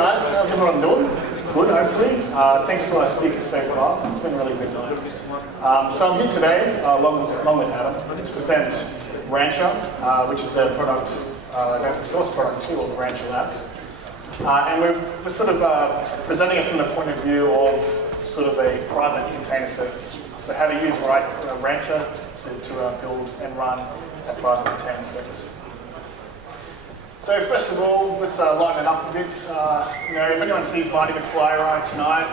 guys, how's everyone doing? Good, hopefully. Thanks to our speakers so far. It's been a really good night. So I'm here today, along with Adam, to present Rancher, which is a product, an open source product too of Rancher Labs. And we're sort of presenting it from the point of view of sort of a private container service. So how to use Rancher to build and run a private container service. So first of all, let's lighten it up a bit. If anyone sees Marty McFly around tonight,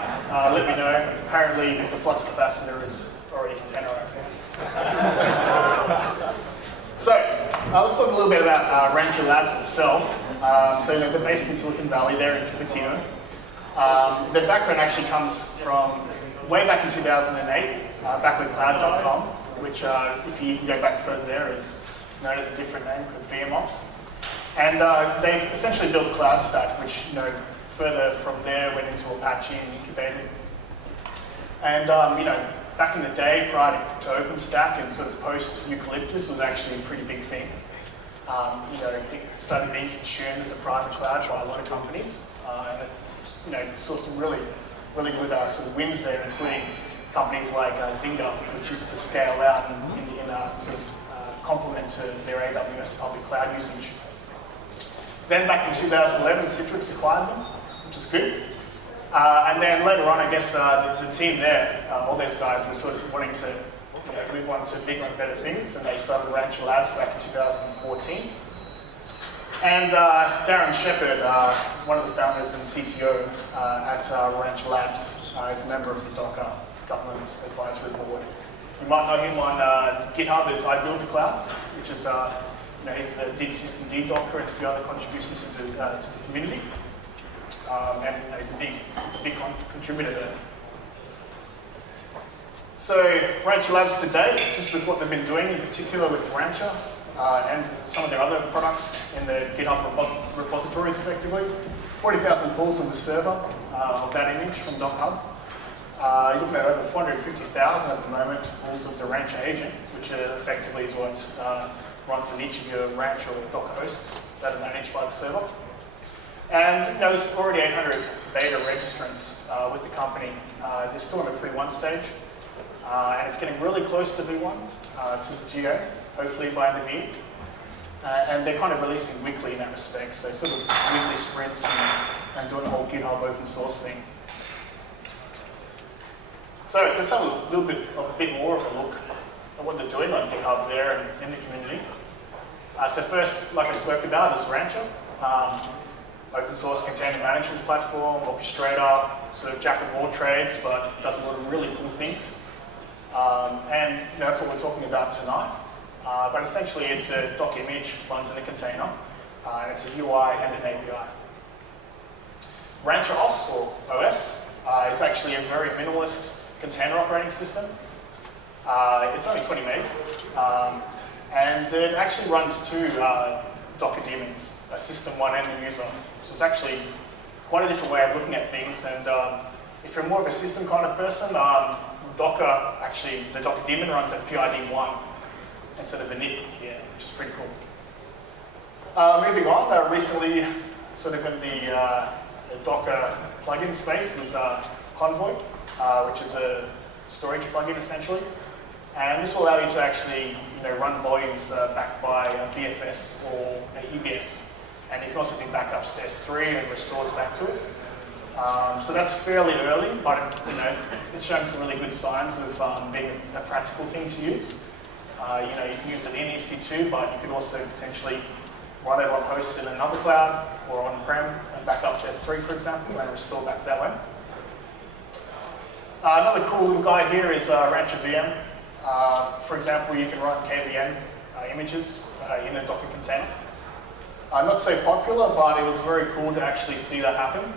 let me know. Apparently the flux capacitor is already containerized. So let's talk a little bit about Rancher Labs itself. So they're based in Silicon Valley, they're in Cupertino. Their background actually comes from way back in 2008, backwithcloud.com, which if you go back further there is known as a different name called VMOps. And they've essentially built CloudStack, which further from there went into Apache and incubated. And back in the day, prior to OpenStack and sort of post-Eucalyptus, was actually a pretty big thing. It started being consumed as a private cloud by a lot of companies, and it saw some really good sort of wins there, including companies like Zynga, which used to scale out in sort of complement to their AWS public cloud usage. Then back in 2011, Citrix acquired them, which is good. And then later on, I guess the team there, all those guys were sort of wanting to move on to bigger and better things, and they started Rancher Labs back in 2014. And Darren Shepherd, one of the founders and CTO at Rancher Labs, is a member of the Docker Governance Advisory Board. You might know him on GitHub as I Build a Cloud, which is he's the did systemd Docker and a few other contributions to the community. And he's a big contributor there. So Rancher Labs today, just with what they've been doing, in particular with Rancher and some of their other products in the GitHub repositories effectively, 40,000 pulls on the server of that image from DocHub. You're looking at over 450,000 at the moment pulls of the Rancher agent, which effectively is what runs in each of your Rancher or Docker hosts that are managed by the server. And there's already 800 beta registrants with the company. They're still in the pre-1 stage, and it's getting really close to V1, to the GA, hopefully by end of year. And they're kind of releasing weekly in that respect, so sort of weekly sprints and doing the whole GitHub open source thing. So let's have a bit more of a look at what they're doing on GitHub there and in the community. So first, like I spoke about, is Rancher. Open source container management platform, orchestrator, sort of jack of all trades, but does a lot of really cool things. And that's what we're talking about tonight. But essentially it's a Docker image, runs in a container, and it's a UI and an API. Rancher OS, or OS, is actually a very minimalist container operating system. It's only 20 meg, and it actually runs two Docker daemons, a system one and a user. So it's actually quite a different way of looking at things. And if you're more of a system kind of person, Docker, actually the Docker daemon runs at PID1 instead of a init here, which is pretty cool. Moving on, recently, sort of in the Docker plugin space is Convoy, which is a storage plugin essentially. And this will allow you to actually run volumes backed by a VFS or a EBS. And you can also do backups to S3 and restores back to it. So that's fairly early, but it's showing some really good signs of being a practical thing to use. You can use it in EC2, but you could also potentially run it on host in another cloud or on-prem and back up to S3, for example, and restore back that way. Another cool little guy here is Rancher VM. For example, you can run KVM images in a Docker container. Not so popular, but it was very cool to actually see that happen.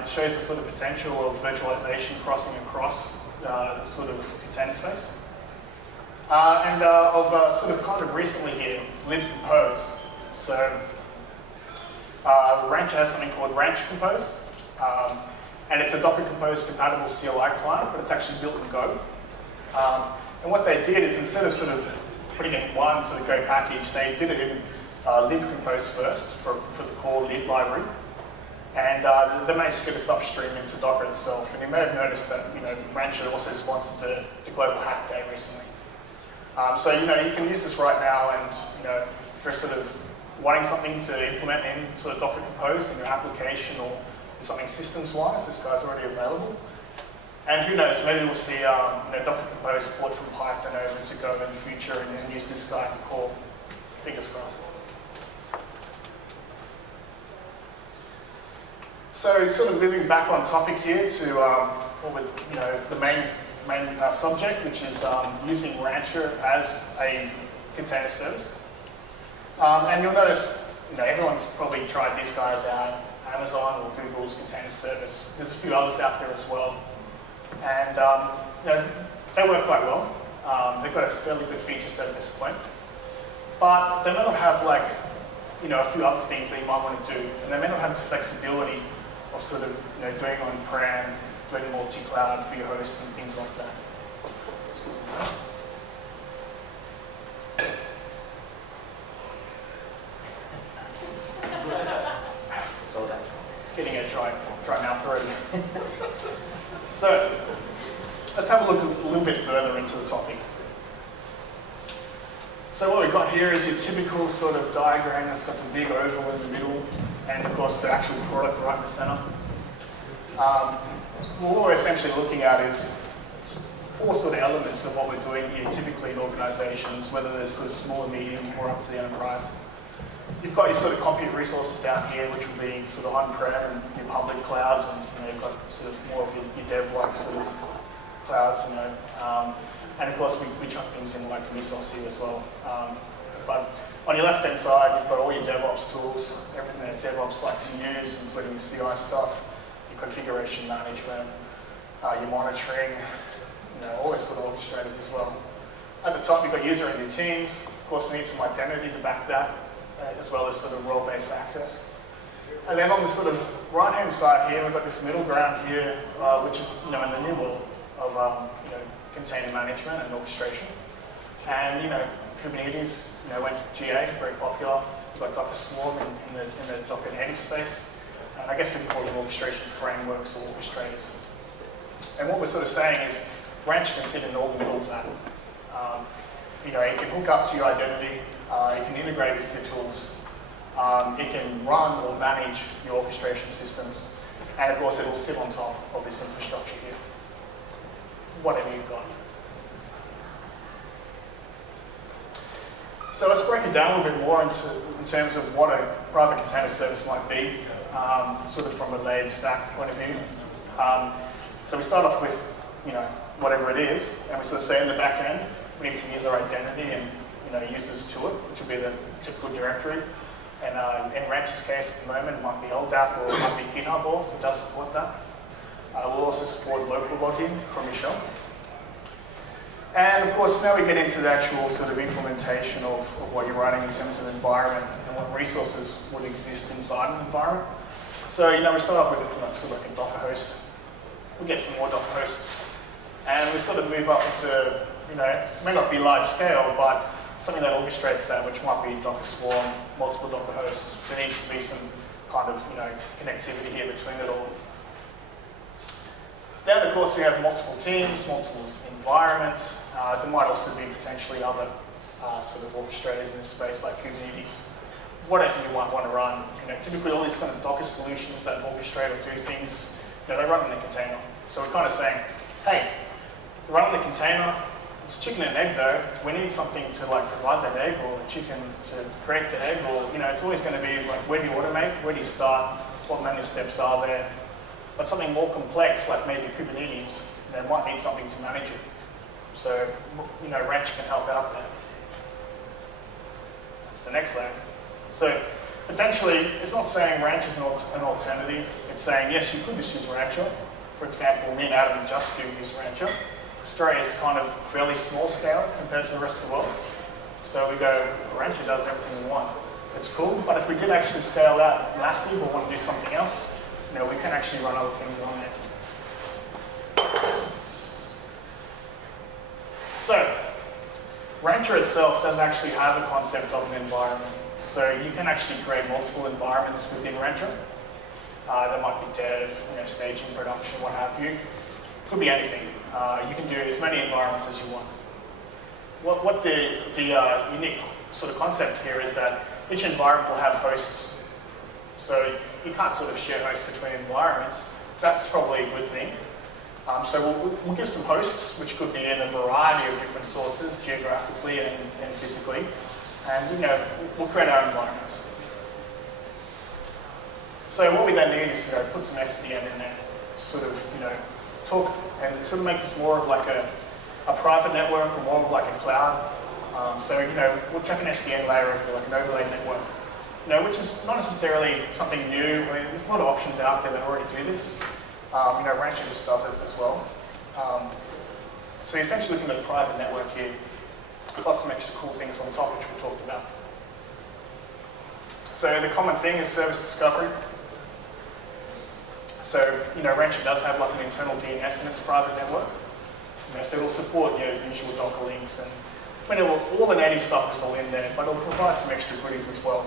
It shows the sort of potential of virtualization crossing across the sort of container space. And sort of kind of recently here, libcompose. So Rancher has something called Rancher Compose. And it's a Docker Compose compatible CLI client, but it's actually built in Go. And what they did is instead of sort of putting it in one sort of Go package, they did it in libcompose first for the core lib library. And they managed to get us upstream into Docker itself. And you may have noticed that Rancher also sponsored the Global Hack Day recently. So you can use this right now, and if you're sort of wanting something to implement in sort of Docker Compose in your application or something systems-wise, this guy's already available. And who knows, maybe we'll see Docker Compose port from Python over to Go in the future and use this guy to call. Fingers crossed. So sort of moving back on topic here to the main subject, which is using Rancher as a container service. And you'll notice, everyone's probably tried these guys out, Amazon or Google's container service. There's a few others out there as well. And they work quite well. They've got a fairly good feature set at this point. But they may not have a few other things that you might want to do. And they may not have the flexibility of sort of doing on-prem, doing multi-cloud for your host and things like that. Excuse me. Getting a dry mouth already. So, let's have a look a little bit further into the topic. So what we've got here is your typical sort of diagram that's got the big oval in the middle, and of course the actual product right in the center. What we're essentially looking at is four sort of elements of what we're doing here, typically in organizations, whether they're sort of small, medium, or up to the enterprise. You've got your sort of compute resources down here, which will be sort of on-prem and your public clouds, and you've got sort of more of your dev-like sort of clouds, and of course we chuck things in like Meetup here as well. But on your left-hand side, you've got all your DevOps tools, everything that DevOps like to use, including the CI stuff, your configuration management, your monitoring, all those sort of orchestrators as well. At the top, you've got user and your teams. Of course, we need some identity to back that, as well as sort of role-based access. And then on the sort of right-hand side here, we've got this middle ground here, which is in the new world of container management and orchestration. And Kubernetes went GA, very popular. We've got Docker Swarm in the Docker native space. And I guess we can call them orchestration frameworks or orchestrators. And what we're sort of saying is Rancher can sit in all the middle of that. It can hook up to your identity, it can integrate with your tools, it can run or manage your orchestration systems, and of course it will sit on top of this infrastructure here, whatever you've got. So let's break it down a little bit more in terms of what a private container service might be, sort of from a layered stack point of view. So we start off with whatever it is, and we sort of say in the back end, we need some user identity and users to it, which will be the typical directory. And in Rancher's case at the moment, it might be LDAP or it might be GitHub auth that does support that. We'll also support local login from your shell. And of course, now we get into the actual sort of implementation of what you're running in terms of environment and what resources would exist inside an environment. So we start off with sort of like a Docker host. We get some more Docker hosts, and we sort of move up into it may not be large scale, but something that orchestrates that, which might be Docker Swarm, multiple Docker hosts. There needs to be some kind of connectivity here between it all. Then, of course, we have multiple teams, multiple environments. There might also be potentially other sort of orchestrators in this space, like Kubernetes. Whatever you might want to run. Typically, all these kind of Docker solutions that orchestrate or do things, they run in a container. So we're kind of saying, hey, to run in a container, it's chicken and egg though. We need something to provide that egg, or a chicken to create the egg, or it's always going to be like, where do you automate? Where do you start? What many steps are there? But something more complex, like maybe Kubernetes, might need something to manage it. So Rancher can help out there. That's the next layer. So potentially, it's not saying Rancher is an alternative. It's saying yes, you could just use Rancher. For example, me and Adam just do use Rancher. Australia is kind of fairly small scale compared to the rest of the world. So we go, Rancher does everything we want. It's cool, but if we did actually scale out massive or want to do something else, we can actually run other things on there. So, Rancher itself doesn't actually have a concept of an environment. So you can actually create multiple environments within Rancher. There might be dev, staging, production, what have you. Could be anything. You can do as many environments as you want. What the unique sort of concept here is that each environment will have hosts. So you can't sort of share hosts between environments. That's probably a good thing. So we'll give some hosts, which could be in a variety of different sources, geographically and physically. And we'll create our environments. So what we then need is put some SDN in there, sort of talk and sort of make this more of like a private network or more of like a cloud. So we'll chuck an SDN layer over like an overlay network, which is not necessarily something new. I mean, there's a lot of options out there that already do this. Rancher just does it as well. So you're essentially looking at a private network here, plus some extra cool things on top, which we talked about. So the common thing is service discovery. So, Rancher does have like an internal DNS in its private network. So it'll support your usual Docker links and all the native stuff is all in there, but it'll provide some extra goodies as well.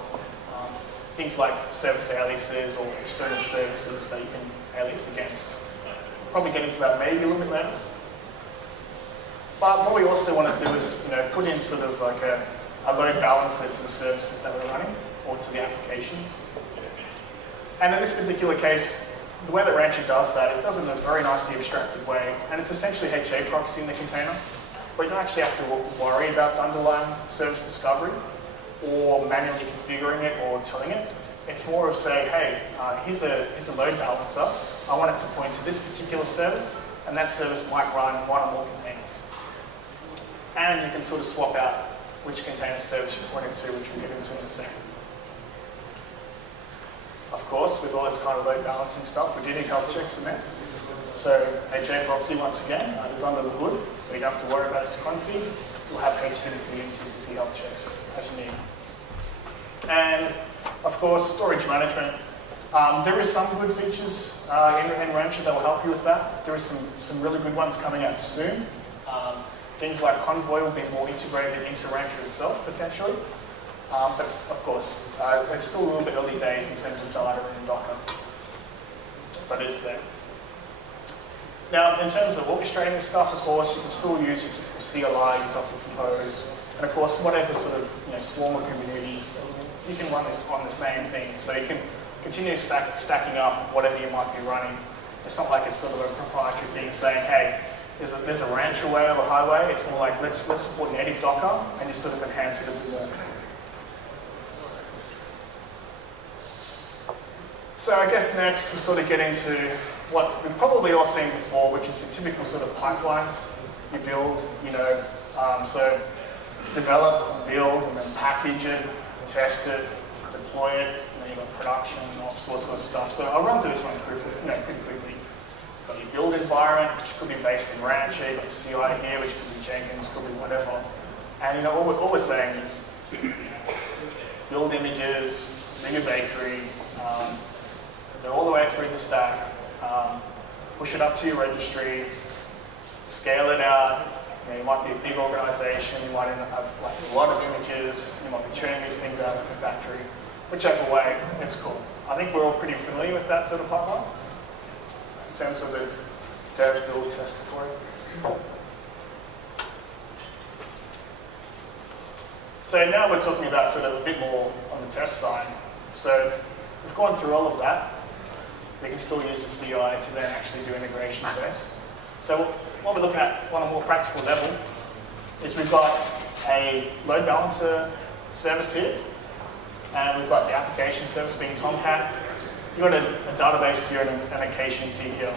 Things like service aliases or external services that you can alias against. We'll probably get into that maybe a little bit later. But what we also want to do is, put in sort of like a load balancer to the services that we're running or to the applications. And in this particular case, the way that Rancher does that is does it in a very nicely abstracted way, and it's essentially HA proxy in the container, but you don't actually have to worry about the underlying service discovery or manually configuring it or telling it. It's more of say, hey, here's a load balancer. I want it to point to this particular service, and that service might run one or more containers. And you can sort of swap out which container service you point it to, which we'll get into in a second. Of course, with all this kind of load balancing stuff, we do need health checks in there. So HA proxy, once again, is under the hood. You don't have to worry about its config. You'll have HTTP and TCP health checks as you need. And of course, storage management. There is some good features in Rancher that will help you with that. There is some really good ones coming out soon. Things like Convoy will be more integrated into Rancher itself, potentially. But of course, it's still a little bit early days in terms of data and Docker, but it's there. Now, in terms of orchestrating this stuff, of course, you can still use your typical CLI, your Docker Compose, and of course, whatever sort of Swarm or Kubernetes, you can run this on the same thing. So you can continue stacking up whatever you might be running. It's not like it's sort of a proprietary thing saying, hey, there's a Rancher way over highway. It's more like let's support native Docker and you sort of enhance it a bit more. So I guess next we sort of get into what we've probably all seen before, which is a typical sort of pipeline. You build, so develop, build, and then package it, test it, deploy it, and then you've got production, ops, all that sort of stuff. So I'll run through this one pretty quickly. You've got your build environment, which could be based in Rancher, you've got CI here, which could be Jenkins, could be whatever. And all we're saying is build images, make a bakery, go all the way through the stack, push it up to your registry, scale it out. You might be a big organization, you might end up have like a lot of images, you might be churning these things out like a factory. Whichever way, it's cool. I think we're all pretty familiar with that sort of pipeline in terms of the dev, build, test for it. So now we're talking about sort of a bit more on the test side. So we've gone through all of that. We can still use the CI to then actually do integration tests. So what we're looking at on a more practical level is we've got a load balancer service here, and we've got the application service being Tomcat. You've got a database tier and a caching tier here,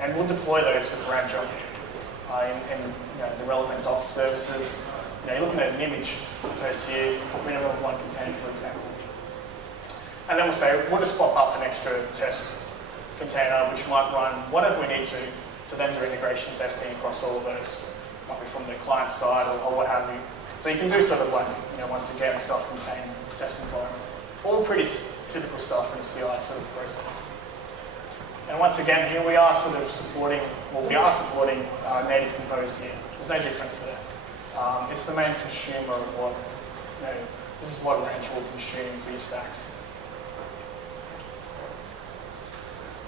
and we'll deploy those with Rancher in the relevant Docker services. You're looking at an image per tier, minimum of one container, for example. And then we'll say, we'll just pop up an extra test container, which might run whatever we need to then do integration testing across all of those, might be from the client side or what have you. So you can do sort of like, once again, a self-contained test environment. All pretty typical stuff in a CI sort of process. And once again, here we are sort of supporting native Compose here. There's no difference there. It's the main consumer of what, this is what Rancher will consume for your stacks.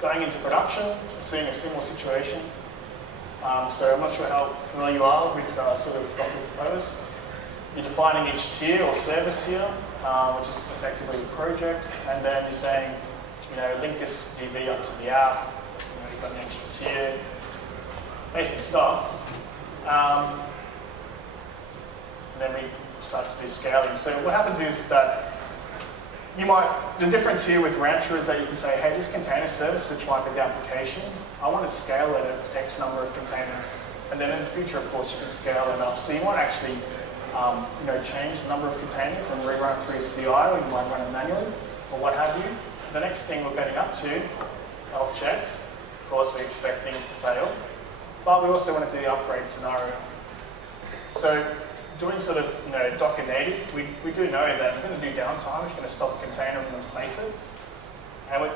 Going into production, seeing a similar situation. So I'm not sure how familiar you are with sort of Docker Compose. You're defining each tier or service here, which is effectively a project, and then you're saying, link this DB up to the app. You've got an extra tier, basic stuff. And then we start to do scaling. So what happens is that the difference here with Rancher is that you can say, hey, this container service, which might be the application, I want to scale it at X number of containers. And then in the future, of course, you can scale it up. So you might actually change the number of containers and rerun through CI, or you might run it manually, or what have you. The next thing we're getting up to, health checks. Of course, we expect things to fail, but we also want to do the upgrade scenario. So doing sort of Docker native, we do know that we're going to do downtime. We're going to stop a container and replace it. And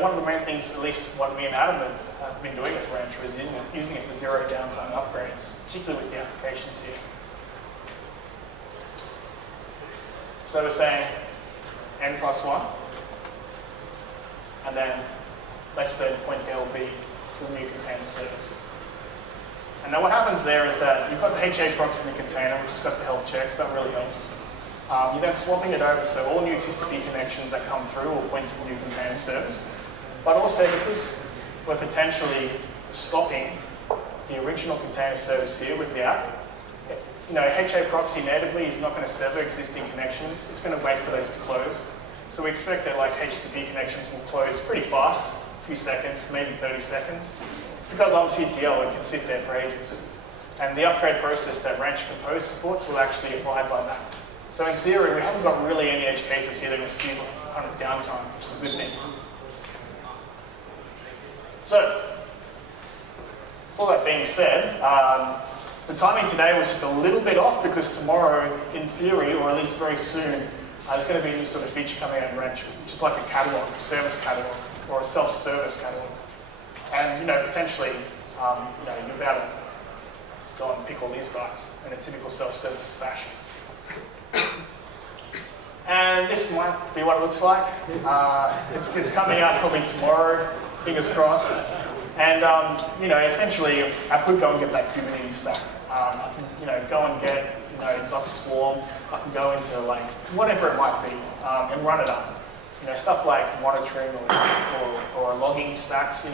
one of the main things, at least what me and Adam have been doing with Rancher, is using it for zero downtime upgrades, particularly with the applications here. So we're saying n+1, and then let's then point LB to the new container service. And now what happens there is that you've got the HA proxy in the container, which has got the health checks. That really helps. You're then swapping it over, so all new TCP connections that come through will point to the new container service. But also, because we're potentially stopping the original container service here with the app, HA proxy natively is not going to sever existing connections. It's going to wait for those to close. So we expect that HTTP connections will close pretty fast, a few seconds, maybe 30 seconds. If you've got long TTL, it can sit there for ages. And the upgrade process that Rancher Compose supports will actually abide by that. So in theory, we haven't got really any edge cases here that receive kind of downtime, which is a good thing. So, all that being said, the timing today was just a little bit off because tomorrow, in theory, or at least very soon, there's going to be a new sort of feature coming out in Rancher, which is like a catalog, a service catalog, or a self-service catalog. And potentially, you'll be able to go and pick all these guys in a typical self-service fashion. And this might be what it looks like. It's coming out probably tomorrow, fingers crossed. And essentially, I could go and get that Kubernetes stack. I can, go and get Docker Swarm. I can go into whatever it might be and run it up. Stuff like monitoring or logging stacks.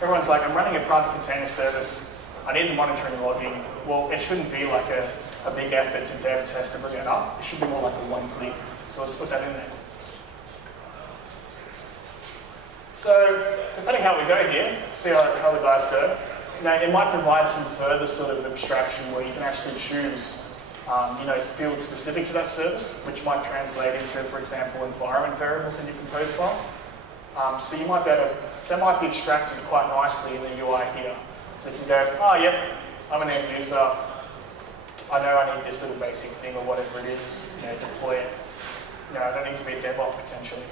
Everyone's like, I'm running a private container service. I need the monitoring and logging. Well, it shouldn't be like a big effort to dev test and bring it up. It should be more like a one-click. So let's put that in there. So depending how we go here, see how the guys go. It might provide some further sort of abstraction where you can actually choose fields specific to that service, which might translate into, for example, environment variables in your compose file. So you might be able to, that might be extracted quite nicely in the UI here. So you can go, oh, yep, I'm an end user. I know I need this little basic thing or whatever it is, deploy it. I don't need to be a DevOps potentially.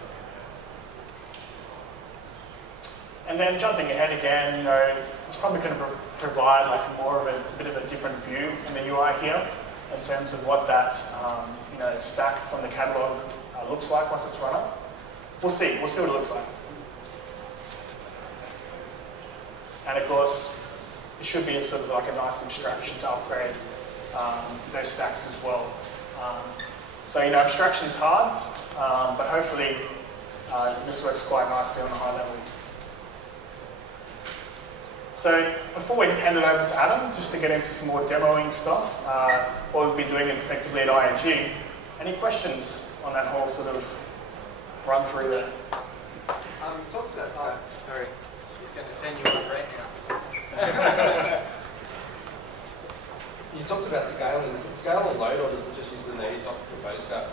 And then jumping ahead again, it's probably going to provide more of a bit of a different view in the UI here in terms of what that stack from the catalog looks like once it's run up. We'll see what it looks like. And of course, it should be a sort of a nice abstraction to upgrade those stacks as well. So abstraction's hard, but hopefully this works quite nicely on a high level. So before we hand it over to Adam, just to get into some more demoing stuff, what we've been doing effectively at IAG, any questions on that whole sort of run through there? Talk to us. Sorry, he's going to turn you on right now. You talked about scaling. Does it scale on load, or does it just use the native Docker Compose scale?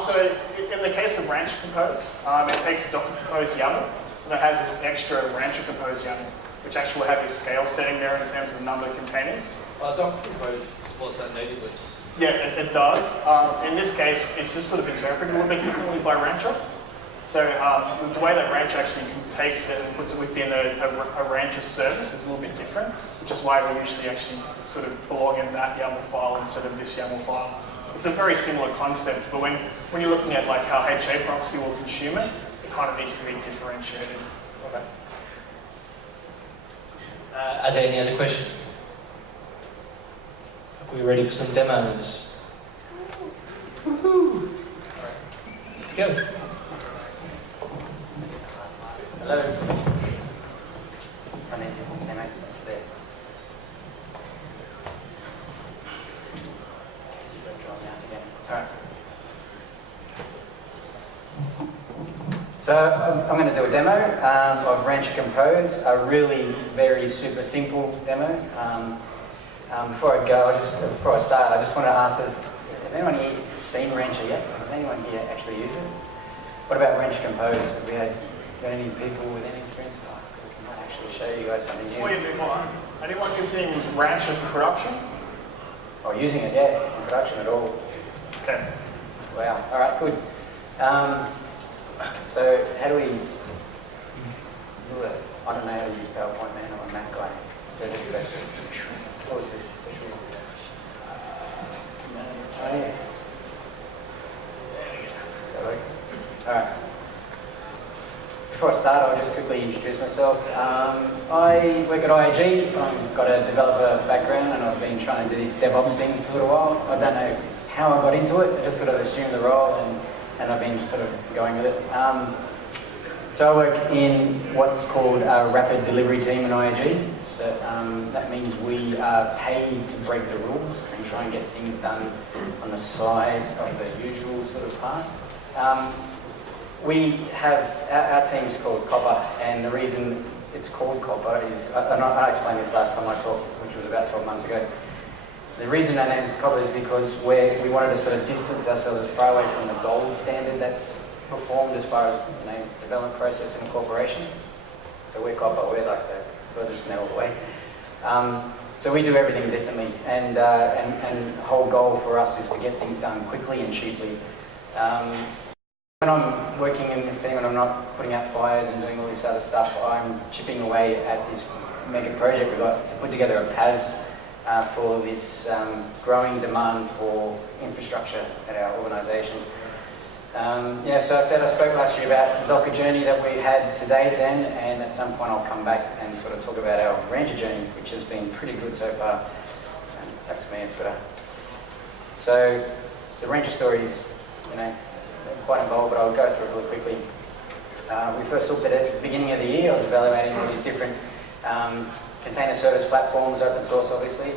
So in the case of Rancher Compose, it takes a Docker Compose YAML that has this extra Rancher Compose YAML, which actually will have your scale setting there in terms of the number of containers. Docker Compose supports that natively. Yeah, it does. In this case, it's just sort of interpreted a little bit differently by Rancher. So the way that Rancher actually takes it and puts it within a Rancher service is a little bit different, which is why we usually actually sort of belong in that YAML file instead of this YAML file. It's a very similar concept, but when you're looking at how HA proxy will consume it, it kind of needs to be differentiated. Are there any other questions? Are we ready for some demos? Woohoo! Let's go. Hello. My name is Emma. That's there. See if I draw me out again. All right. So I'm going to do a demo of Rancher Compose, a really very super simple demo. Before I start, I just want to ask this: has anyone here seen Rancher yet? Has anyone here actually used it? What about Rancher Compose? Have we got any people with any experience? Oh, I might actually show you guys something new. Before you move on, anyone using Rancher for production? Oh, using it, yeah, in production at all. Okay. Wow. All right, good. So how do we do it? I don't know how to use PowerPoint, man. I'm a Mac guy. So just press. What was it? Oh, yeah. All right. Before I start, I'll just quickly introduce myself. I work at IAG. I've got a developer background, and I've been trying to do this DevOps thing for a little while. I don't know how I got into it. I just sort of assumed the role, and I've been sort of going with it. So I work in what's called a rapid delivery team in IAG. So, that means we are paid to break the rules and try and get things done on the side of the usual sort of path. We have, our team's called Copper, and the reason it's called Copper is, I explained this last time I talked, which was about 12 months ago. The reason our name is Copper is because we wanted to sort of distance ourselves as far away from the gold standard that's performed as far as development process in a corporation. So we're Copper, we're like the furthest metal away. So we do everything differently, and the whole goal for us is to get things done quickly and cheaply. When I'm working in this team and I'm not putting out fires and doing all this other stuff, I'm chipping away at this mega project we've got to put together a PaaS for this growing demand for infrastructure at our organisation. So I spoke last year about the Docker journey that we had to date then, and at some point I'll come back and sort of talk about our Rancher journey, which has been pretty good so far. And that's me on Twitter. So the Rancher story is, quite involved, but I'll go through it really quickly. We first looked at it at the beginning of the year. I was evaluating all these different container service platforms, open source obviously.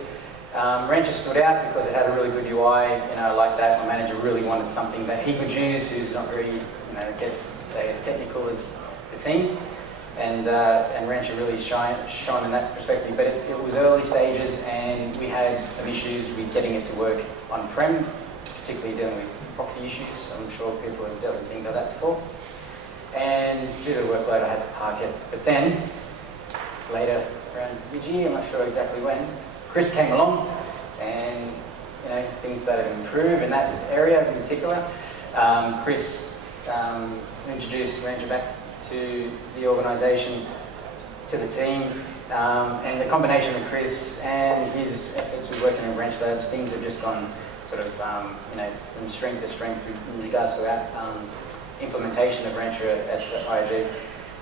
Rancher stood out because it had a really good UI, like that. My manager really wanted something that he could use, who's not very, as technical as the team. And Rancher really shone in that perspective. But it was early stages, and we had some issues with getting it to work on-prem, particularly dealing with proxy issues. I'm sure people have dealt with things like that before. And due to the workload, I had to park it. But then, later, around mid-year, I'm not sure exactly when, Chris came along, and things started to improve in that area in particular. Chris introduced Rancher back to the organisation, to the team, and the combination of Chris and his efforts with working in Rancher Labs, things have just gone sort of, from strength to strength in regards to our implementation of Rancher at IAG.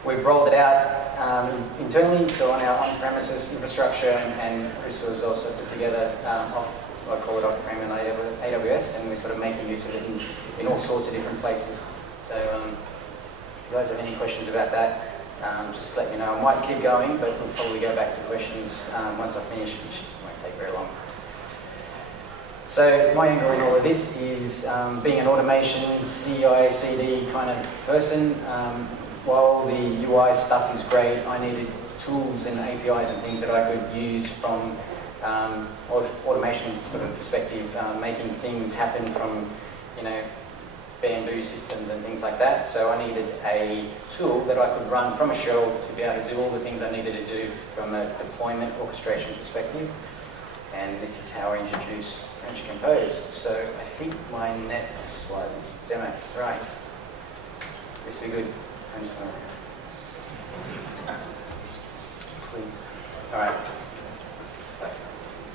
We've rolled it out internally, so on our on-premises infrastructure, and Chris has also put together, I call it off-prem and AWS, and we're sort of making use of it in all sorts of different places. So if you guys have any questions about that, just let me know. I might keep going, but we'll probably go back to questions once I finish, which won't take very long. So my angle in all of this is being an automation, CI/CD kind of person. While the UI stuff is great, I needed tools and APIs and things that I could use from automation sort of perspective, making things happen from, bamboo systems and things like that. So I needed a tool that I could run from a shell to be able to do all the things I needed to do from a deployment orchestration perspective. And this is how I introduce Rancher Compose. So I think my next slide is demo. Right. This will be good. I'm just going to... Please. All right.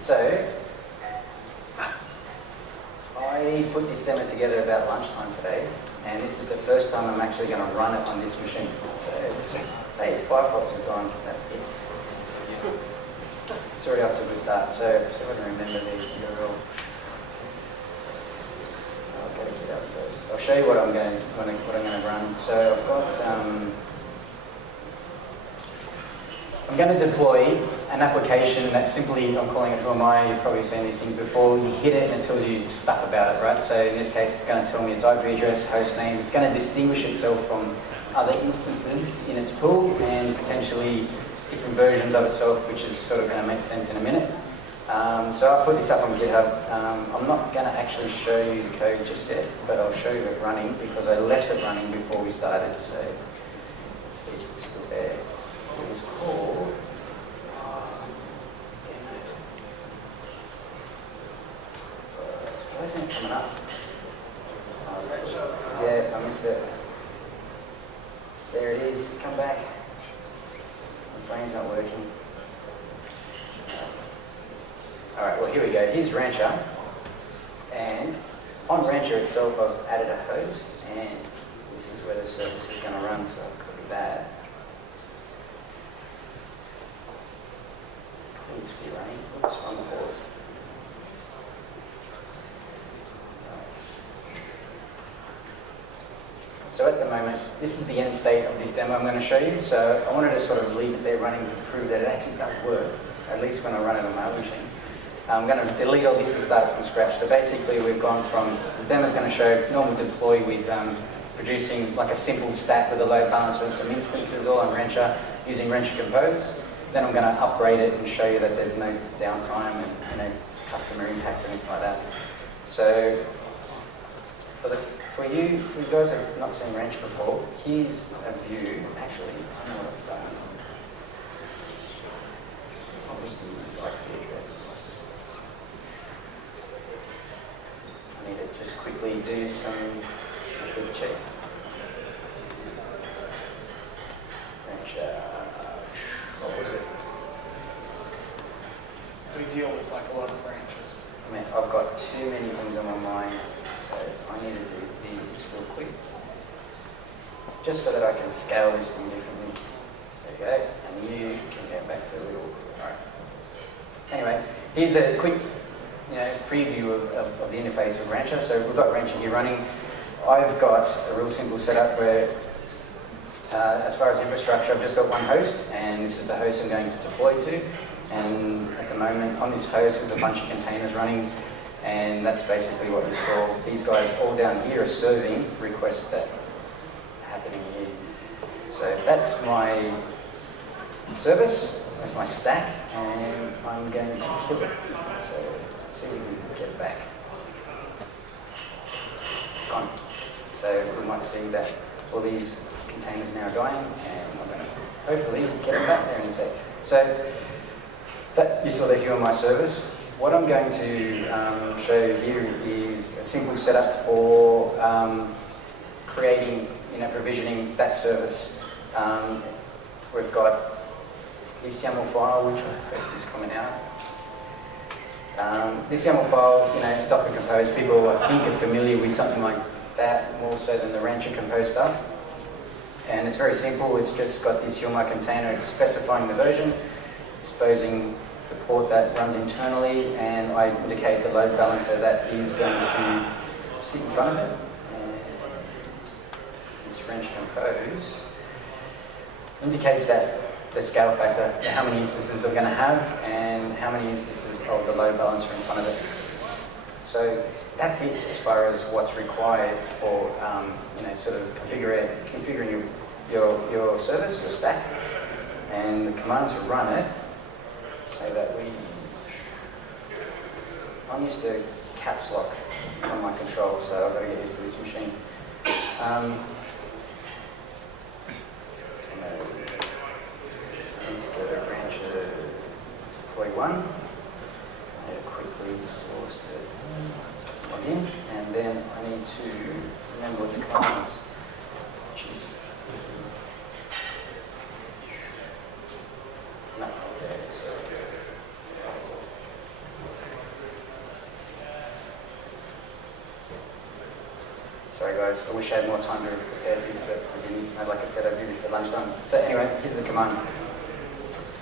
So I put this demo together about lunchtime today, and this is the first time I'm actually going to run it on this machine. So, hey, Firefox is gone. That's good. It's already off to a good start. So if I can remember the URL. I've got to get out first. I'll show you what I'm going to run. So I've got. I'm going to deploy an application that simply, I'm calling it VMI, you've probably seen these things before. You hit it and it tells you stuff about it, right? So in this case, it's going to tell me its IP address, host name. It's going to distinguish itself from other instances in its pool and potentially different versions of itself, which is sort of going to make sense in a minute. So I'll put this up on GitHub. I'm not going to actually show you the code just yet, but I'll show you it running because I left it running before we started. So let's see if it's still there. It was called. Why isn't it coming up? Yeah, I missed it. There it is. Come back. My brain's not working. Alright, well here we go. Here's Rancher. And on Rancher itself, I've added a host. And this is where the service is going to run, so I'll copy that. Please be running. Oops, on the board. So at the moment, this is the end state of this demo I'm going to show you. So I wanted to sort of leave it there running to prove that it actually does work, at least when I run it on my other machine. I'm going to delete all this and start from scratch. So basically we've gone from, the demo is going to show normal deploy with producing like a simple stack with a load balancer and some instances all on Rancher using Rancher Compose. Then I'm going to upgrade it and show you that there's no downtime and customer impact or anything like that. So for you guys who have not seen Rancher before, here's a view. Actually, I know what I've done. What was the IP address? I need to just quickly do a quick check. Rancher. What was it? We deal with like a lot of branches. I mean, I've got too many things on my mind, so I need to do these real quick. Just so that I can scale this thing differently. There you go. And you can go back to a little. Alright. Anyway, here's a quick preview of the interface of Rancher. So we've got Rancher here running. I've got a real simple setup where as far as infrastructure, I've just got one host, and this is the host I'm going to deploy to. And at the moment, on this host, there's a bunch of containers running, and that's basically what you saw. These guys all down here are serving requests that are happening here. So that's my service, that's my stack, and I'm going to kill it. So let's see if we can get it back. Gone. So we might see that all these containers now dying, and I'm going to hopefully get them back there in a sec. So that you saw the view on my service. What I'm going to show you here is a simple setup for creating, provisioning that service. We've got this YAML file, which I hope is coming out. This YAML file, Docker Compose, people I think are familiar with something like that more so than the Rancher Compose stuff. And it's very simple. It's just got this UMI container. It's specifying the version, exposing the port that runs internally, and I indicate the load balancer that is going to sit in front of it. And this Rancher Compose indicates that the scale factor, how many instances I'm going to have, and how many instances of the load balancer in front of it. So that's it as far as what's required for sort of configuring your service, your stack, and the command to run it. So that I'm used to caps lock on my control, so I've got to get used to this machine. I need to go to Rancher deploy one. I need to quickly source the login, and then I need to remember what the command is, which is no, okay, so sorry guys. I wish I had more time to prepare this, but I didn't. Like I said, I do this at lunchtime. So anyway, here's the command.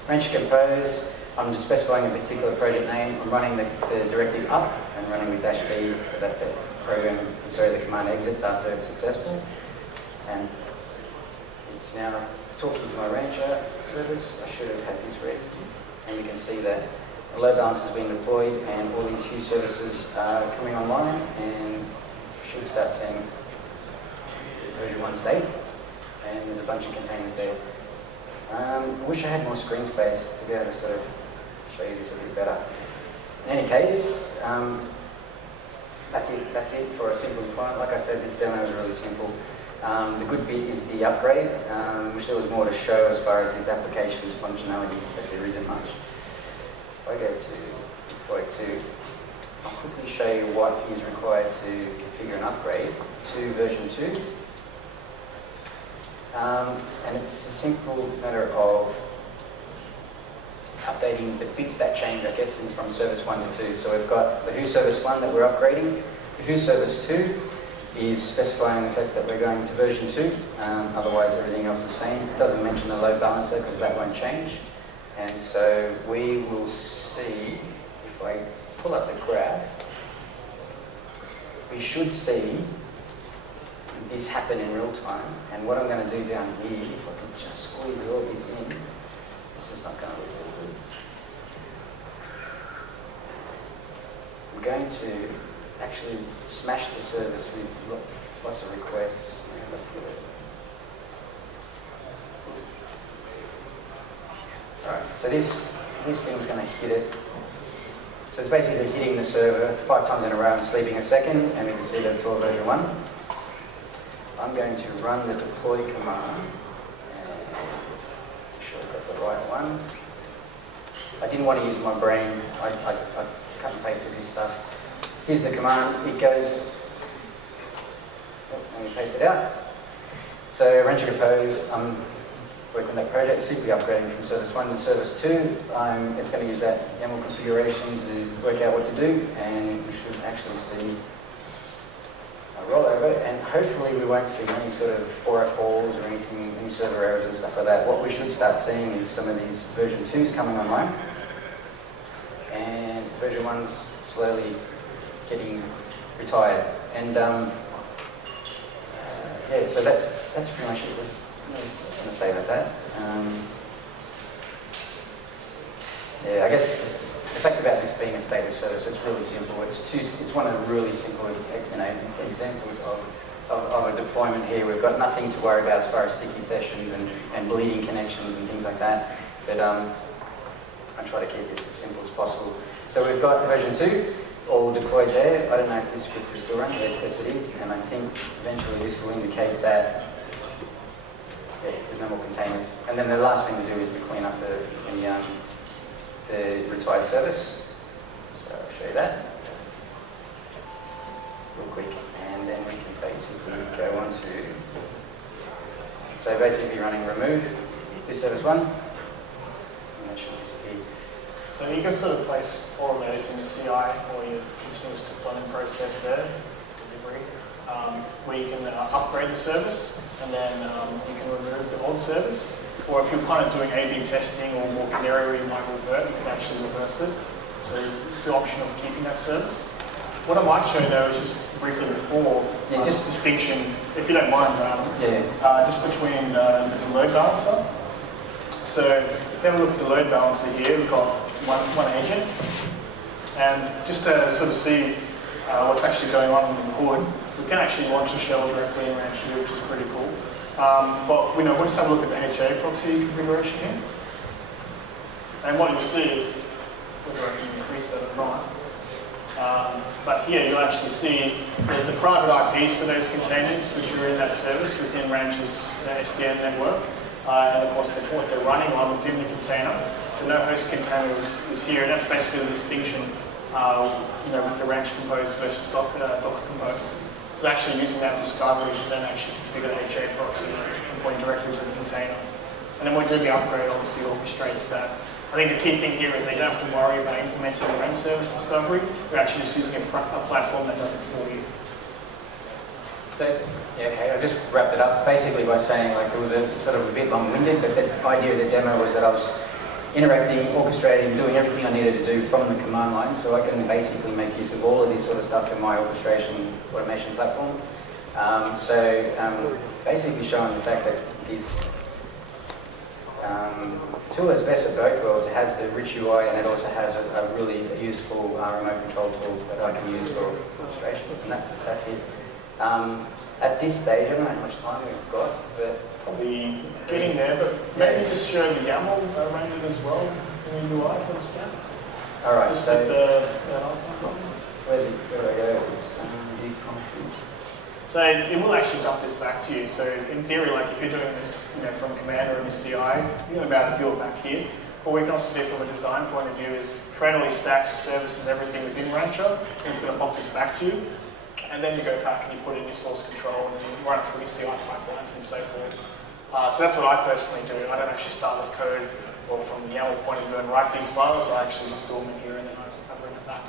Rancher compose. I'm just specifying a particular project name. I'm running the directive up and running with -B so that the command exits after it's successful. And it's now talking to my Rancher service. I should have had this ready. And you can see that a load balance has been deployed and all these Hue services are coming online, and you should start seeing version 1 state. And there's a bunch of containers there. I wish I had more screen space to be able to sort of show you this a bit better. In any case, that's it for a simple deployment. Like I said, this demo is really simple. The good bit is the upgrade. Wish there was more to show as far as this application's functionality, but there isn't much. If I go to deploy to, I'll quickly show you what is required to configure an upgrade to version 2. And it's a simple matter of updating the bits that change, I guess, from service 1 to 2. So we've got the Who service 1 that we're upgrading. The Who service 2 is specifying the fact that we're going to version 2. Otherwise, everything else is the same. It doesn't mention the load balancer because that won't change. And so we will see, if I pull up the graph, we should see this happen in real time. And what I'm going to do down here, if I can just squeeze all this in, this is not going to look very good. I'm going to actually smash the service with lots of requests. Alright, so this thing's going to hit it. So it's basically hitting the server 5 times in a row and sleeping a second, and we can see that it's all version 1. I'm going to run the deploy command and make sure I've got the right one. I didn't want to use my brain. I cut and pasted this stuff. Here's the command. It goes, and we paste it out. So Rancher compose, I'm working on that project, simply upgrading from service 1 to service 2. It's going to use that YAML configuration to work out what to do, and we should actually see a rollover, and hopefully we won't see any sort of 4F falls or anything, any server errors and stuff like that. What we should start seeing is some of these version 2s coming online, and version 1's slowly getting retired. And yeah, so that's pretty much it. I was going to say about that. Yeah, I guess the fact about this being a status service, it's really simple. It's one of the really simple examples of a deployment here. We've got nothing to worry about as far as sticky sessions and bleeding connections and things like that. But I try to keep this as simple as possible. So we've got version 2 all deployed there. I don't know if this script is still running. Yes, it is. And I think eventually this will indicate that there's no more containers. And then the last thing to do is to clean up the retired service. So I'll show you that real quick, and then we can basically go on to, so basically running remove this service 1, and that should disappear. So you can sort of place all of those in the CI or your continuous deployment process there, delivery, where you can upgrade the service, and then you can remove the old service. Or if you're kind of doing A/B testing or more canary where you might revert, you can actually reverse it. So it's the option of keeping that service. What I might show though is just briefly before, just distinction, if you don't mind, just between the load balancer. So if you have a look at the load balancer here, we've got one agent. And just to sort of see what's actually going on under the hood, we can actually launch a shell directly in Ranch here, which is pretty cool. But we'll just have a look at the HA proxy configuration here. And what you'll see, whether I can increase that or not, but here you'll actually see the private IPs for those containers which are in that service within Ranch's SDN network. And of course the port they're running on within the container. So no host container is here, and that's basically the distinction with the Ranch Compose versus Docker Compose. So actually using that discovery to then actually configure the HA proxy and point directly to the container. And then when we do the upgrade, obviously orchestrates that. I think the key thing here is they don't have to worry about implementing a run service discovery. We're actually just using a platform that does it for you. So, yeah, okay, I just wrapped it up basically by saying like it was a sort of a bit long-winded, but the idea of the demo was that I was interacting, orchestrating, doing everything I needed to do from the command line, so I can basically make use of all of this sort of stuff in my orchestration automation platform. Basically showing the fact that this tool is best of both worlds. It has the rich UI and it also has a really useful remote control tool that I can use for orchestration, and that's it. At this stage, I don't know how much time we've got, but Probably getting there, but maybe just show the YAML around it as well in the UI for the step. all right. Just So with the where do I go? It's view config. So it will actually dump this back to you. So in theory, like if you're doing this, from command or in the CI, you're going to be able to feel it back here. What we can also do from a design point of view is create all these stacks, services, everything within Rancher, and it's going to pop this back to you. And then you go back and you put in your source control and you run it through your CI pipelines and so forth. So that's what I personally do. I don't actually start with code or from the YAML point of view and write these files. I actually just store them in here and then I bring it back.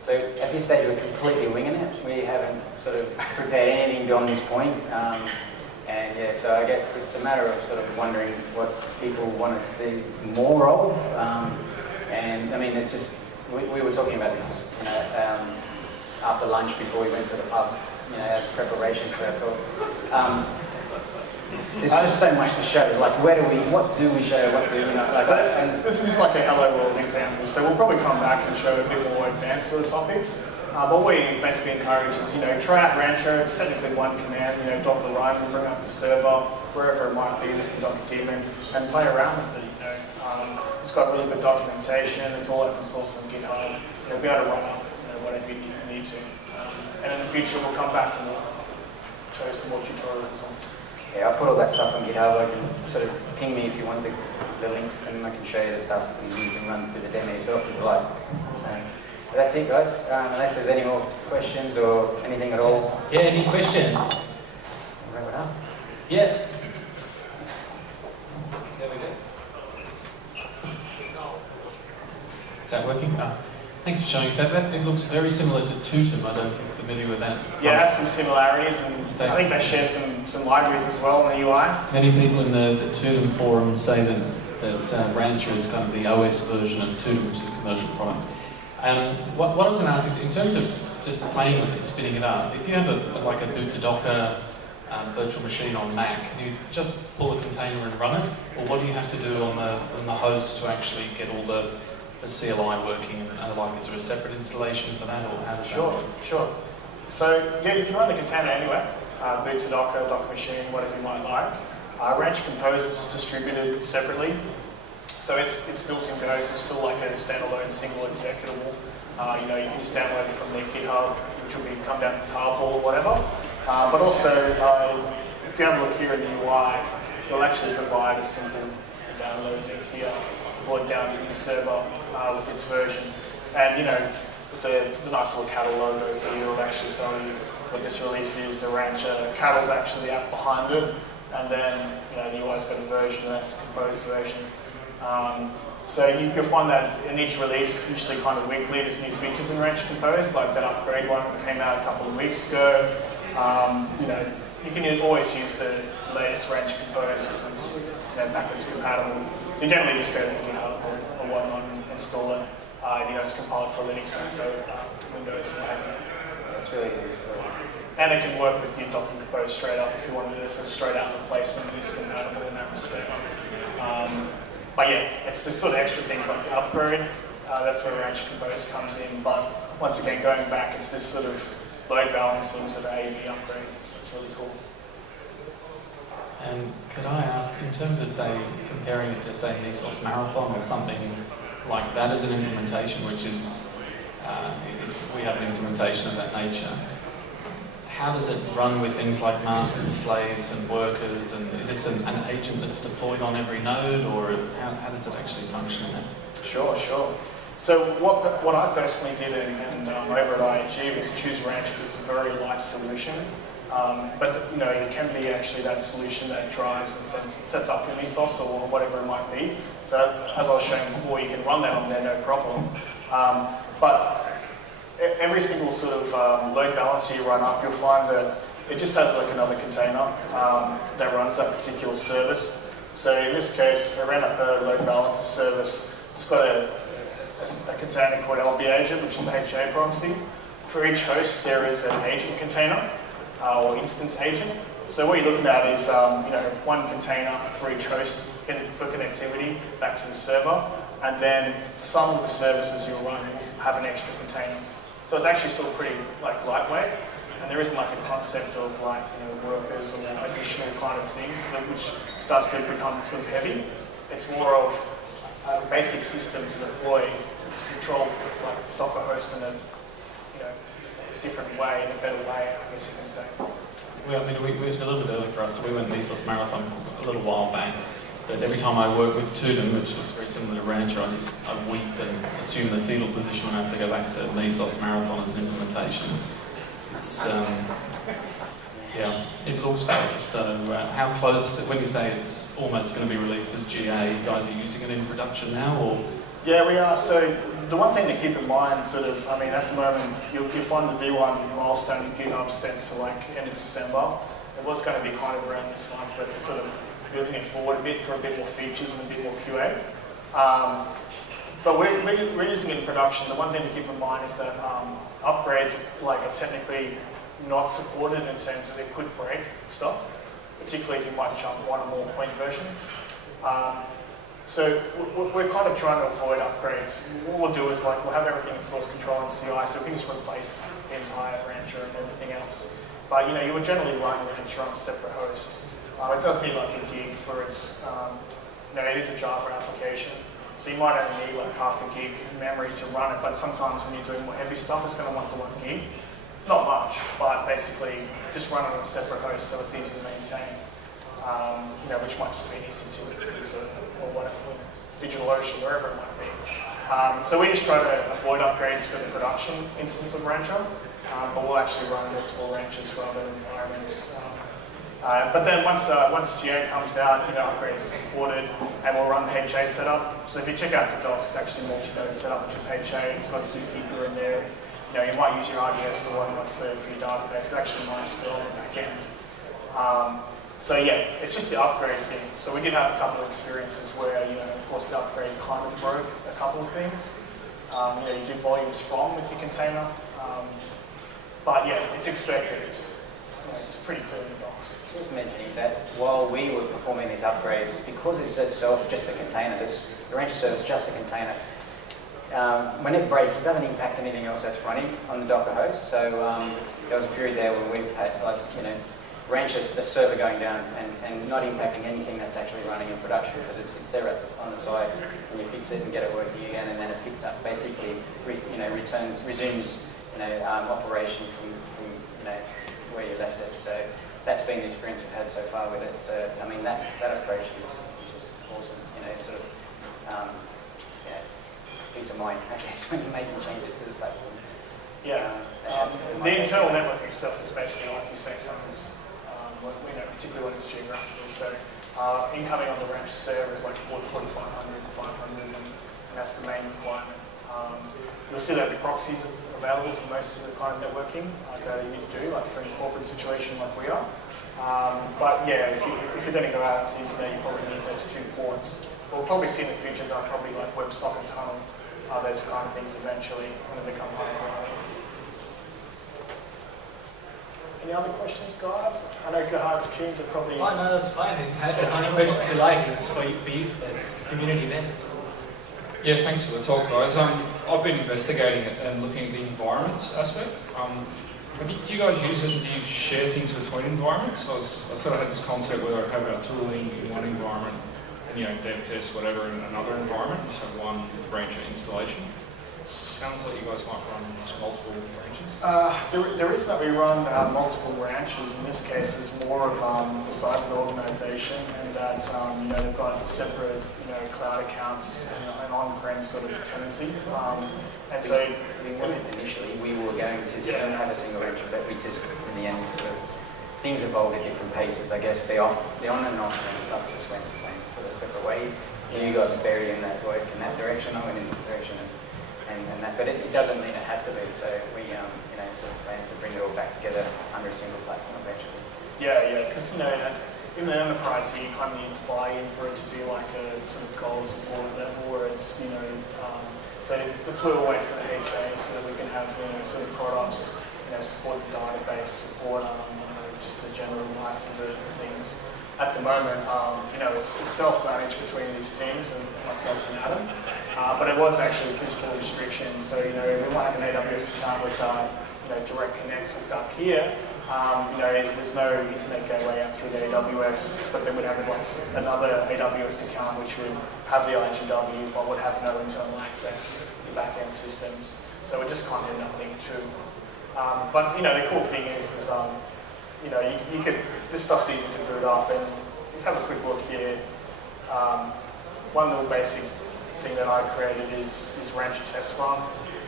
So at this stage, we're completely winging it. We haven't sort of prepared anything beyond this point. And yeah, so I guess it's a matter of sort of wondering what people want to see more of. And I mean, it's just, we were talking about this, after lunch before we went to the pub, as preparation for our talk. There's just so much to show. Like, what do we show? What do this is just like a hello world example. So we'll probably come back and show a bit more advanced sort of topics. What we basically encourage is, try out Rancher. It's technically one command. Docker run, bring up the server, wherever it might be with the Docker daemon, and play around with it. It's got really good documentation. It's all open source on GitHub. You'll be able to run up, whatever you need to. And in the future, we'll come back and we'll show you some more tutorials and so on. Yeah, I'll put all that stuff on GitHub. I can sort of ping me if you want the links, and I can show you the stuff, and you can run through the demo yourself if you like. So but that's it, guys. Unless there's any more questions or anything at all. Yeah, any questions? Wrap it up. Yeah. There we go. Is that working? Thanks for showing us that. It looks very similar to Tutum. I don't know if you're familiar with that. Yeah, it has some similarities, and I think they share some libraries as well in the UI. Many people in the Tutum forum say that Rancher is kind of the OS version of Tutum, which is a commercial product. What I was going to ask is, in terms of just playing with it, spinning it up, if you have a boot to Docker virtual machine on Mac, can you just pull a container and run it, or what do you have to do on the host to actually get all the CLI working and the like? Is there a separate installation for that, or how does that work? Sure. So yeah, you can run the container anywhere, boot to Docker, Docker machine, whatever you might like. Rancher Compose is just distributed separately. So it's built in Go, so it's still like a standalone single executable. You can just download it from their GitHub, which will come down to Tarple or whatever. But also, if you have a look here in the UI, it'll actually provide a simple download link here to pull it down from the server with its version. And the nice little cattle logo here will actually tell you what this release is. The Rancher cattle's actually the app behind it, and then the UI's got a version, and that's a composed version. So you'll find that in each release, usually kind of weekly, there's new features in Rancher Compose, like that upgrade one that came out a couple of weeks ago. You can always use the latest Rancher Compose because it's backwards compatible. So you generally just go to GitHub or whatnot and install it. It's compiled for Linux, Windows, and what have you. It's really easy to install. And it can work with your Docker Compose straight up if you wanted it as a straight out replacement. It's compatible in that respect. But yeah, it's the sort of extra things like the upgrade. That's where Rancher Compose comes in. But once again, going back, it's this sort of load balancing sort of AV upgrade. It's really cool. And could I ask, in terms of, say, comparing it to, say, Mesos Marathon or something like that as an implementation, which is, we have an implementation of that nature, how does it run with things like masters, slaves, and workers? And is this an agent that's deployed on every node, or how does it actually function in that? Sure. So what I personally did and over at IAG was choose Rancher because it's a very light solution. But it can be actually that solution that drives and sets up your Mesos or whatever it might be. So as I was showing before, you can run that on there, no problem. But every single sort of load balancer you run up, you'll find that it just has like another container that runs that particular service. So in this case, around a load balancer service, it's got a container called LB agent, which is the HA proxy. For each host, there is an agent container or instance agent. So what you're looking at is one container for each host for connectivity back to the server, and then some of the services you'll run have an extra container. So it's actually still pretty lightweight, and there isn't a concept of workers or additional kind of things which starts to become sort of heavy. It's more of a basic system to deploy to control Docker hosts in a different way, in a better way, I guess you can say. Well, I mean, it's a little bit early for us, so we went Mesos Marathon a little while back. But every time I work with Tudum, which looks very similar to Rancher, I weep and assume the fetal position when I have to go back to Mesos Marathon as an implementation. It's, it looks great. So how close to, when you say it's almost going to be released as GA, you guys are using it in production now, or? Yeah, we are. So the one thing to keep in mind, at the moment, you'll find the V1 milestone in GitHub set to end of December. It was going to be kind of around this month, but they're sort of moving it forward a bit for a bit more features and a bit more QA. But we're using it in production. The one thing to keep in mind is that upgrades are technically not supported in terms of it could break stuff, particularly if you might jump one or more point versions. So we're kind of trying to avoid upgrades. What we'll do is we'll have everything in source control and CI, so we can just replace the entire Rancher and everything else. But you would generally run Rancher on a separate host. It does need a gig for its, it is a Java application, so you might only need half a gig memory to run it. But sometimes when you're doing more heavy stuff, it's going to want the 1 gig. Not much, but basically just run it on a separate host so it's easy to maintain. Which might just be an EC2 instance or whatever, DigitalOcean, wherever it might be. So we just try to avoid upgrades for the production instance of Rancher, but we'll actually run multiple Ranchers for other environments. But then once GA comes out, upgrades are supported, and we'll run the HA setup. So if you check out the docs, it's actually multi-node setup, which is HA. It's got Zookeeper in there. You might use your RDS or whatnot for your database. It's actually MySQL on the back end. So yeah, it's just the upgrade thing. So we did have a couple of experiences where, of course, the upgrade kind of broke a couple of things. You do volumes from with your container, but yeah, it's expected. It's pretty clear in the docs. Just mentioning that while we were performing these upgrades, because it's itself just a container, the Rancher service is just a container. When it breaks, it doesn't impact anything else that's running on the Docker host. So there was a period there where we've had Rancher, the server going down and not impacting anything that's actually running in production because it's there on the side, and you fix it and get it working again, and then it picks up, basically, resumes operation from where you left it. So that's been the experience we've had so far with it. So I mean that approach is just awesome. Peace of mind, I guess, when you're making changes to the platform. Yeah, the internal network itself is basically IP sectors. Particularly when it's geographical. So incoming on the Rancher server is port 4500 and 500, and that's the main requirement. You'll see that the proxies are available for most of the kind of networking that you need to do, for a corporate situation like we are. But yeah, if you're going to go out into Ethernet, you probably need those 2 ports. We'll probably see in the future that probably WebSocket tunnel, those kind of things eventually when they become higher. Any other questions, guys? I know Gerhard's keen to probably... Oh, no, that's fine. There's any questions you like. It's for you as a community event. Yeah, thanks for the talk, guys. I've been investigating it and looking at the environments aspect. Do you guys use it and do you share things between environments? I sort of had this concept where I have our tooling in one environment and dev test, whatever, in another environment. Just have one Rancher installation. Sounds like you guys might run just multiple branches. The reason that we run multiple branches in this case is more of the size of the organisation, and that they've got separate cloud accounts and on-prem sort of tenancy. And so we weren't initially. We were going to still have a single Rancher, but we just in the end things evolved at different paces. I guess the on and off stuff just went the same sort of separate ways. You got buried in that work in that direction. I went in this direction. and that, but it doesn't mean it has to be. So we, sort of plans to bring it all back together under a single platform eventually. Yeah, because in the enterprise, you kind of need to buy in for it to be like a sort of goals and board level, where it's so that's where we'll wait for the HA so that we can have sort of products, support the database, support just the general life of the things. At the moment, it's self-managed between these teams and myself and Adam, but it was actually physical restrictions. So we might have an AWS account with direct connect hooked up here. There's no internet gateway out through the AWS, but then we'd have another AWS account which would have the IGW but would have no internal access to back-end systems. So it just kind of ended up being two. But the cool thing is you could, this stuff's easy to boot up, and if you have a quick look here, one little basic thing that I created is Rancher test run.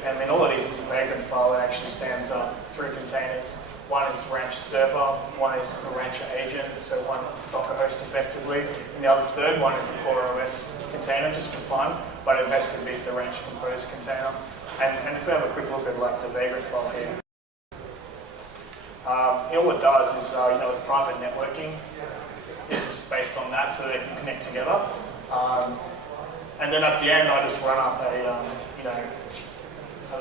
And then all it is a vagrant file that actually stands up 3 containers. One is Rancher server, one is a Rancher agent, so one Docker host effectively, and the other third one is a Core OS container, just for fun, but it best can be the Rancher Compose container. And if we have a quick look at the vagrant file here, all it does is, it's private networking. It's just based on that, so they can connect together. And then at the end, I just run up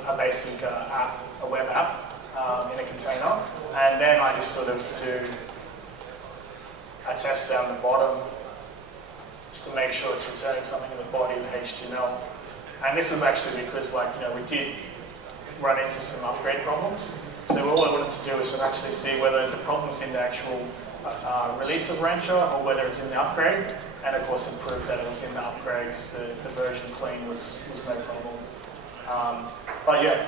a basic app, a web app, in a container, and then I just sort of do a test down the bottom, just to make sure it's returning something in the body of HTML. And this was actually because, we did run into some upgrade problems. So all I wanted to do was actually see whether the problem's in the actual release of Rancher or whether it's in the upgrade. And of course it proved that it was in the upgrade because the version clean was no problem. But yeah,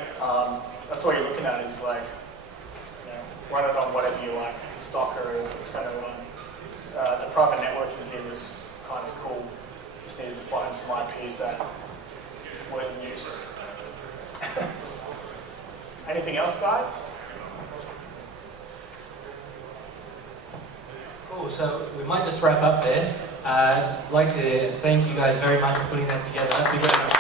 that's all you're looking at is run it on whatever you like. If it's Docker, it's going to run. The private networking here was kind of cool. Just needed to find some IPs that weren't in use. Anything else, guys? Cool, so we might just wrap up there. I'd like to thank you guys very much for putting that together.